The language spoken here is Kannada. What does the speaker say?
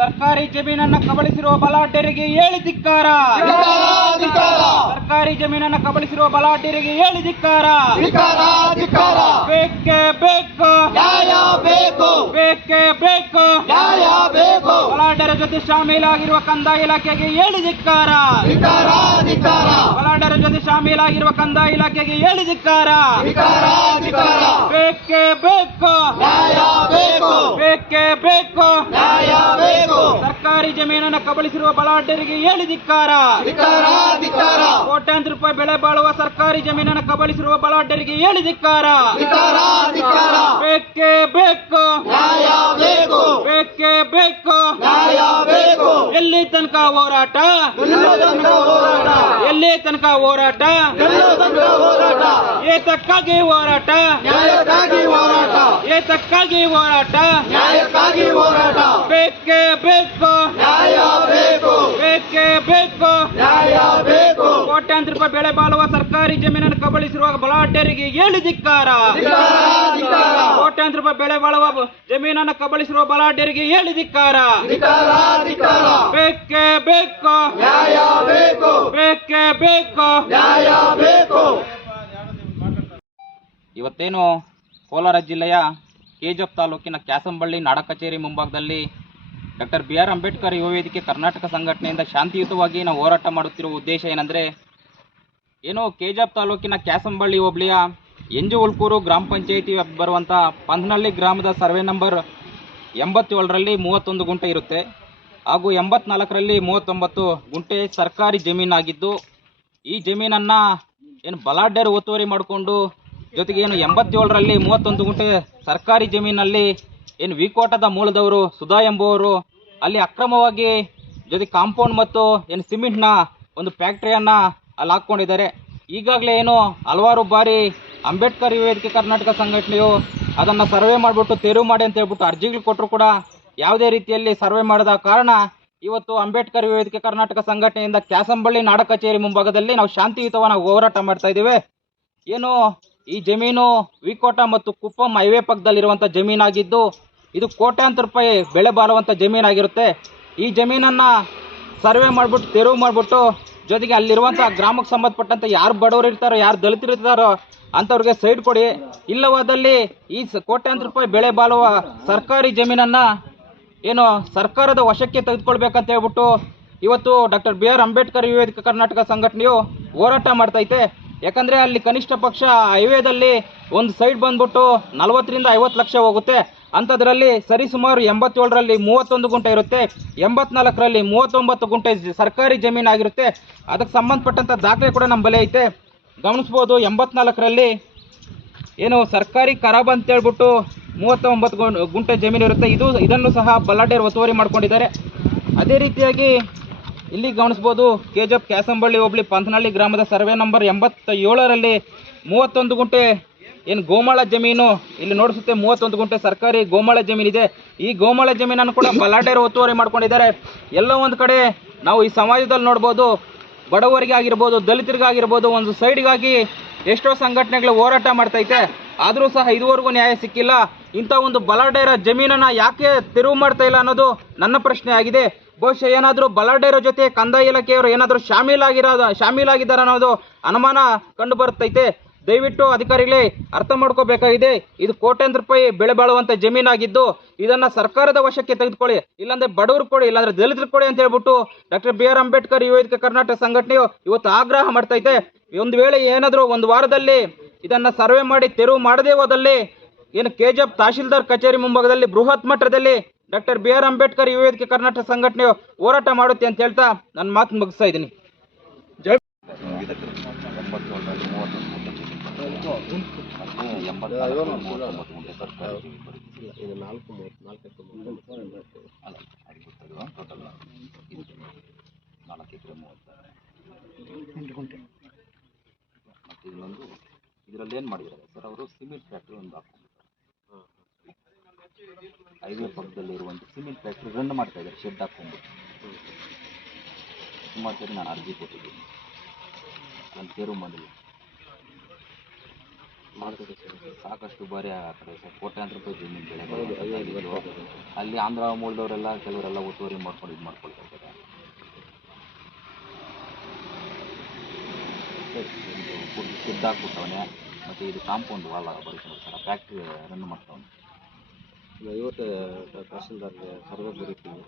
ಸರ್ಕಾರಿ ಜಮೀನನ್ನ ಕಬಳಿಸಿರುವ ಬಲಾಢ್ಯರಿಗೆ ಹೇಳಿ ಧಿಕ್ಕಾರ. ಸರ್ಕಾರಿ ಜಮೀನನ್ನ ಕಬಳಿಸಿರುವ ಬಲಾಢ್ಯರಿಗೆ ಹೇಳಿ ಧಿಕ್ಕಾರ. ಬೇಕೇ ಬೇಕು. ಬೇಕು. ಬೇಕೇ ಬೇಕು. ಬಲಾಢ್ಯರ ಜೊತೆ ಶಾಮೀಲಾಗಿರುವ ಕಂದಾಯ ಇಲಾಖೆಗೆ ಹೇಳಿ ಧಿಕ್ಕಾರ. ಶಾಮೀಲಾಗಿರುವ ಕಂದಾಯ ಇಲಾಖೆಗೆ ಹೇಳಿದಿಕ್ಕಾರ ಬೇಕೇ ಸರ್ಕಾರಿ ಜಮೀನನ್ನು ಕಬಳಿಸಿರುವ ಬಲಾಢ್ಯರಿಗೆ ಹೇಳಿದಿಕ್ಕಾರ ಕೋಟ್ಯಾಂತರ ರೂಪಾಯಿ ಬೆಳೆ ಬಾಳುವ ಸರ್ಕಾರಿ ಜಮೀನನ್ನು ಕಬಳಿಸಿರುವ ಬಲಾಢ್ಯರಿಗೆ ಹೇಳಿದಿಕ್ಕಾರ ಬೇಕೇ ಬೇಕು. ಎಲ್ಲಿ ತನಕ ಹೋರಾಟ? ಗೆಲ್ಲೋ ತನಕ ಹೋರಾಟ? ಎಲ್ಲಿ ತನಕ ಹೋರಾಟ? ಗೆಲ್ಲೋ ತನಕ ಹೋರಾಟ? ಏತಕ್ಕಾಗಿ ಹೋರಾಟ? ನ್ಯಾಯಕ್ಕಾಗಿ ಹೋರಾಟ? ಏತಕ್ಕಾಗಿ ಹೋರಾಟ? ನ್ಯಾಯಕ್ಕಾಗಿ ಹೋರಾಟ? ಬೇಕೇ ಬೇಕು. ನ್ಯಾಯ ಬೇಕು. ಬೇಕೇ ಬೇಕು. ನ್ಯಾಯ ಬೇಕು. ಕೋಟ್ಯಾಂತರ ರೂಪಾಯಿ ಬೆಳೆ ಬಾಳುವ ಸರ್ಕಾರಿ ಜಮೀನನ್ನು ಕಬಳಿಸಿರುವ ಬಲಾಢ್ಯರಿಗೆ ಹೇಳಿ ಧಿಕ್ಕಾರ. ಬೆಳೆ ಬಾಳುವ ಜಮೀನನ್ನು ಕಬಳಿಸಿರುವ ಬಲಾಢ್ಯರಿಗೆ ಹೇಳಿ ಧಿಕ್ಕಾರ. ಧಿಕಾರ ಧಿಕಾರ ಬೇಕೇ ಬೇಕು. ನ್ಯಾಯ ಬೇಕು. ಬೇಕೇ ಬೇಕು. ನ್ಯಾಯ ಬೇಕು. ಇವತ್ತೇನು ಕೋಲಾರ ಜಿಲ್ಲೆಯ ಕೆಜಪ್ ತಾಲೂಕಿನ ಕ್ಯಾಸಂಬಳ್ಳಿ ನಾಡ ಕಚೇರಿ ಮುಂಭಾಗದಲ್ಲಿ ಡಾಕ್ಟರ್ ಬಿ ಆರ್ ಅಂಬೇಡ್ಕರ್ ಯುವ ವೇದಿಕೆ ಕರ್ನಾಟಕ ಸಂಘಟನೆಯಿಂದ ಶಾಂತಿಯುತವಾಗಿ ನಾವು ಹೋರಾಟ ಮಾಡುತ್ತಿರುವ ಉದ್ದೇಶ ಏನಂದರೆ ಏನು ಕೆಜಪ್ ತಾಲೂಕಿನ ಕ್ಯಾಸಂಬಳ್ಳಿ ಹೋಬಳಿಯ ಎಂಜು ಉಳ್ಕೂರು ಗ್ರಾಮ ಪಂಚಾಯಿತಿ ಬರುವಂಥ ಪಂದನಹಳ್ಳಿ ಗ್ರಾಮದ ಸರ್ವೆ ನಂಬರ್ ಎಂಬತ್ತೇಳರಲ್ಲಿ ಮೂವತ್ತೊಂದು ಗುಂಟೆ ಇರುತ್ತೆ. ಹಾಗೂ ಎಂಬತ್ನಾಲ್ಕರಲ್ಲಿ ಮೂವತ್ತೊಂಬತ್ತು ಗುಂಟೆ ಸರ್ಕಾರಿ ಜಮೀನಾಗಿದ್ದು ಈ ಜಮೀನನ್ನು ಏನು ಬಲಾಢ್ಯರು ಒತ್ತುವರಿ ಮಾಡಿಕೊಂಡು, ಜೊತೆಗೆ ಏನು ಎಂಬತ್ತೇಳರಲ್ಲಿ ಮೂವತ್ತೊಂದು ಗುಂಟೆ ಸರ್ಕಾರಿ ಜಮೀನಲ್ಲಿ ಏನು ವಿಕೋಟದ ಮೂಲದವರು ಸುಧಾ ಎಂಬುವರು, ಅಲ್ಲಿ ಅಕ್ರಮವಾಗಿ ಜೊತೆ ಕಾಂಪೌಂಡ್ ಮತ್ತು ಏನು ಸಿಮೆಂಟ್ನ ಒಂದು ಫ್ಯಾಕ್ಟ್ರಿಯನ್ನು ಅಲ್ಲಿ ಹಾಕ್ಕೊಂಡಿದ್ದಾರೆ. ಈಗಾಗಲೇ ಏನು ಹಲವಾರು ಬಾರಿ ಅಂಬೇಡ್ಕರ್ ವೇದಿಕೆ ಕರ್ನಾಟಕ ಸಂಘಟನೆಯು ಅದನ್ನು ಸರ್ವೆ ಮಾಡಿಬಿಟ್ಟು ತೆರವು ಮಾಡಿ ಅಂತ ಹೇಳ್ಬಿಟ್ಟು ಅರ್ಜಿಗಳು ಕೊಟ್ಟರು ಕೂಡ ಯಾವುದೇ ರೀತಿಯಲ್ಲಿ ಸರ್ವೆ ಮಾಡದ ಕಾರಣ ಇವತ್ತು ಅಂಬೇಡ್ಕರ್ ವೇದಿಕೆ ಕರ್ನಾಟಕ ಸಂಘಟನೆಯಿಂದ ಕ್ಯಾಸಂಬಳ್ಳಿ ನಾಡ ಕಚೇರಿ ಮುಂಭಾಗದಲ್ಲಿ ನಾವು ಶಾಂತಿಯುತವಾಗಿ ನಾವು ಹೋರಾಟ ಮಾಡ್ತಾ ಇದ್ದೇವೆ. ಏನು ಈ ಜಮೀನು ವಿಕೋಟ ಮತ್ತು ಕುಪ್ಪಂ ಹೈವೇ ಪಕ್ಕದಲ್ಲಿರುವಂಥ ಜಮೀನಾಗಿದ್ದು ಇದು ಕೋಟ್ಯಾಂತರ ರೂಪಾಯಿ ಬೆಳೆ ಬಾಳುವಂಥ ಜಮೀನಾಗಿರುತ್ತೆ. ಈ ಜಮೀನನ್ನು ಸರ್ವೆ ಮಾಡಿಬಿಟ್ಟು ತೆರವು ಮಾಡಿಬಿಟ್ಟು ಜೊತೆಗೆ ಅಲ್ಲಿರುವಂಥ ಗ್ರಾಮಕ್ಕೆ ಸಂಬಂಧಪಟ್ಟಂಥ ಯಾರು ಬಡವರು ಇರ್ತಾರೋ, ಯಾರು ದಲಿತರು ಇರ್ತಾರೋ ಅಂಥವ್ರಿಗೆ ಸೈಡ್ ಕೊಡಿ. ಇಲ್ಲವಾದಲ್ಲಿ ಈ ಕೋಟ್ಯಾಂತರ ರೂಪಾಯಿ ಬೆಳೆ ಬಾಳುವ ಸರ್ಕಾರಿ ಜಮೀನನ್ನು ಏನು ಸರ್ಕಾರದ ವಶಕ್ಕೆ ತೆಗೆದುಕೊಳ್ಬೇಕಂತ ಹೇಳ್ಬಿಟ್ಟು ಇವತ್ತು ಡಾಕ್ಟರ್ ಬಿ ಆರ್ ಅಂಬೇಡ್ಕರ್ ವಿವೇದಿಕ ಕರ್ನಾಟಕ ಸಂಘಟನೆಯು ಹೋರಾಟ ಮಾಡ್ತೈತೆ. ಯಾಕಂದರೆ ಅಲ್ಲಿ ಕನಿಷ್ಠ ಪಕ್ಷ ಹೈವೇದಲ್ಲಿ ಒಂದು ಸೈಡ್ ಬಂದ್ಬಿಟ್ಟು ನಲವತ್ತರಿಂದ ಐವತ್ತು ಲಕ್ಷ ಹೋಗುತ್ತೆ. ಅಂಥದ್ರಲ್ಲಿ ಸರಿಸುಮಾರು ಎಂಬತ್ತೇಳರಲ್ಲಿ ಮೂವತ್ತೊಂದು ಗುಂಟೆ ಇರುತ್ತೆ. ಎಂಬತ್ನಾಲ್ಕರಲ್ಲಿ ಮೂವತ್ತೊಂಬತ್ತು ಗುಂಟೆ ಸರ್ಕಾರಿ ಜಮೀನಾಗಿರುತ್ತೆ. ಅದಕ್ಕೆ ಸಂಬಂಧಪಟ್ಟಂಥ ದಾಖಲೆ ಕೂಡ ನಮ್ಮ ಬಳಿ ಐತೆ. ಗಮನಿಸ್ಬೋದು ಎಂಬತ್ನಾಲ್ಕರಲ್ಲಿ ಏನು ಸರ್ಕಾರಿ ಖರಾಬ್ ಅಂತ ಹೇಳ್ಬಿಟ್ಟು ಮೂವತ್ತೊಂಬತ್ತು ಗು- ಗುಂಟೆ ಜಮೀನು ಇರುತ್ತೆ. ಇದು, ಇದನ್ನು ಸಹ ಬಲ್ಲಾಡ್ಯರು ಒತ್ತುವರಿ ಮಾಡ್ಕೊಂಡಿದ್ದಾರೆ. ಅದೇ ರೀತಿಯಾಗಿ ಇಲ್ಲಿ ಗಮನಿಸ್ಬೋದು ಕೆ ಜಿ ಕ್ಯಾಸಂಬಳ್ಳಿ ಹೋಬಳಿ ಪಂತನಹಳ್ಳಿ ಗ್ರಾಮದ ಸರ್ವೆ ನಂಬರ್ ಎಂಬತ್ತ ಏಳರಲ್ಲಿ ಮೂವತ್ತೊಂದು ಗುಂಟೆ ಏನು ಗೋಮಾಳ ಜಮೀನು ಇಲ್ಲಿ ನೋಡಿಸುತ್ತೆ. ಮೂವತ್ತೊಂದು ಗುಂಟೆ ಸರ್ಕಾರಿ ಗೋಮಾಳ ಜಮೀನಿದೆ. ಈ ಗೋಮಾಳ ಜಮೀನನ್ನು ಕೂಡ ಬಲ್ಲಾಡ್ಯರು ಒತ್ತುವರಿ ಮಾಡ್ಕೊಂಡಿದ್ದಾರೆ. ಎಲ್ಲೋ ಒಂದು ಕಡೆ ನಾವು ಈ ಸಮಾಜದಲ್ಲಿ ನೋಡ್ಬೋದು ಬಡವರಿಗೆ ಆಗಿರ್ಬೋದು ದಲಿತರಿಗಾಗಿರ್ಬೋದು, ಒಂದು ಸೈಡ್ಗಾಗಿ ಎಷ್ಟೋ ಸಂಘಟನೆಗಳು ಹೋರಾಟ ಮಾಡ್ತೈತೆ. ಆದರೂ ಸಹ ಇದುವರೆಗೂ ನ್ಯಾಯ ಸಿಕ್ಕಿಲ್ಲ. ಇಂಥ ಒಂದು ಬಲಾಢ್ಯರ ಜಮೀನನ್ನು ಯಾಕೆ ತೆರವು ಮಾಡ್ತಾ ಇಲ್ಲ ಅನ್ನೋದು ನನ್ನ ಪ್ರಶ್ನೆ ಆಗಿದೆ. ಬಹುಶಃ ಏನಾದರೂ ಬಲಾಢ್ಯರ ಜೊತೆ ಕಂದಾಯ ಇಲಾಖೆಯವರು ಏನಾದರೂ ಶಾಮೀಲಾಗಿರೋ ಶಾಮೀಲಾಗಿದ್ದಾರೆ ಅನ್ನೋದು ಅನುಮಾನ ಕಂಡು ಬರ್ತೈತೆ ದಯವಿಟ್ಟು ಅಧಿಕಾರಿಗಳೇ, ಅರ್ಥ ಮಾಡ್ಕೋಬೇಕಾಗಿದೆ. ಇದು ಕೋಟ್ಯಾಂತರ ರೂಪಾಯಿ ಬೆಳೆ ಬಾಳುವಂಥ ಜಮೀನಾಗಿದ್ದು, ಇದನ್ನ ಸರ್ಕಾರದ ವಶಕ್ಕೆ ತೆಗೆದುಕೊಳ್ಳಿ. ಇಲ್ಲಾಂದ್ರೆ ಬಡವರು ಕೊಡಿ, ಇಲ್ಲಾಂದ್ರೆ ದಲಿತರು ಕೊಡಿ ಅಂತ ಹೇಳ್ಬಿಟ್ಟು ಡಾಕ್ಟರ್ ಬಿ ಆರ್ ಅಂಬೇಡ್ಕರ್ ಯುವ ಕರ್ನಾಟಕ ಸಂಘಟನೆಯು ಇವತ್ತು ಆಗ್ರಹ ಮಾಡ್ತೈತೆ. ಒಂದು ವೇಳೆ ಏನಾದರೂ ಒಂದು ವಾರದಲ್ಲಿ ಇದನ್ನ ಸರ್ವೆ ಮಾಡಿ ತೆರವು ಮಾಡದೇ ಹೋದಲ್ಲಿ ಏನು ಕೆಜಪ್ ತಹಶೀಲ್ದಾರ್ ಕಚೇರಿ ಮುಂಭಾಗದಲ್ಲಿ ಬೃಹತ್ ಮಟ್ಟದಲ್ಲಿ ಡಾಕ್ಟರ್ ಬಿ ಆರ್ ಅಂಬೇಡ್ಕರ್ ಯುವ ಕರ್ನಾಟಕ ಸಂಘಟನೆಯು ಹೋರಾಟ ಮಾಡುತ್ತೆ ಅಂತ ಹೇಳ್ತಾ ನನ್ನ ಮಾತು ಮುಗಿಸ್ತಾ ಇದ್ದೀನಿ ಎಂಬತ್ತೇಳರಲ್ಲಿ ಮೂವತ್ತೊಂದು ಗುಂಟೆ ಅಲ್ಲ ಅದು ಗೊತ್ತಾಗಿಲ್ಲ ಟೋಟಲ್ ನಾಲ್ಕು ಎಕರೆ ಮೂವತ್ತಾರು ಗುಂಟೆ ಮತ್ತು ಇನ್ನೊಂದು ಇದರಲ್ಲಿ ಏನು ಮಾಡಿದ್ದಾರೆ? ಸರ್ ಅವರು ಸಿಮೆಂಟ್ ಫ್ಯಾಕ್ಟ್ರಿ ಒಂದು ಹಾಕ್ಕೊಂಡಿದ್ದಾರೆ. ಹೈವೇ ಪಕ್ಕದಲ್ಲಿ ಇರುವಂತ ಸಿಮೆಂಟ್ ಫ್ಯಾಕ್ಟ್ರಿ ರನ್ ಮಾಡ್ತಾ ಇದ್ದಾರೆ ಶೆಡ್ ಹಾಕ್ಕೊಂಡ್ಬಿಟ್ಟು ಸುಮಾರು ಸರಿ ನಾನು ಅರ್ಜಿ ಕೊಟ್ಟಿದ್ದೀನಿ. ನಾನು ತೆರವು ಮಾಡಿಲ್ಲ ಸರ್ ಸಾಕಷ್ಟು ಬಾರಿ ಆ ಕಡೆ ಸರ್. ಕೋಟ್ಯಾಂತರ ರೂಪಾಯಿ ಜಮೀನು ಬೆಳೆ ಅಲ್ಲಿ ಆಂಧ್ರ ಮೂಲದವರೆಲ್ಲ ಕೆಲವರೆಲ್ಲ ಒತ್ತುವರಿ ಮಾಡ್ಕೊಂಡು ಇದು ಮಾಡ್ಕೊಳ್ತಾ ಇದ್ದಾರೆ. ಶುದ್ಧ ಹಾಕ್ಬಿಟ್ಟವನೆ ಮತ್ತು ಇದು ಕಾಂಪೌಂಡ್ ವಾಲ್ ಬರೀತಾರೆ ಸರ್ ಫ್ಯಾಕ್ಟ್ರಿ ರನ್ ಮಾಡ್ತಾವನೆ. ಇವತ್ತು ತಹಸೀಲ್ದಾರ್ಗೆ ಸರ್ವೆ ಬರೀತೀವಿ.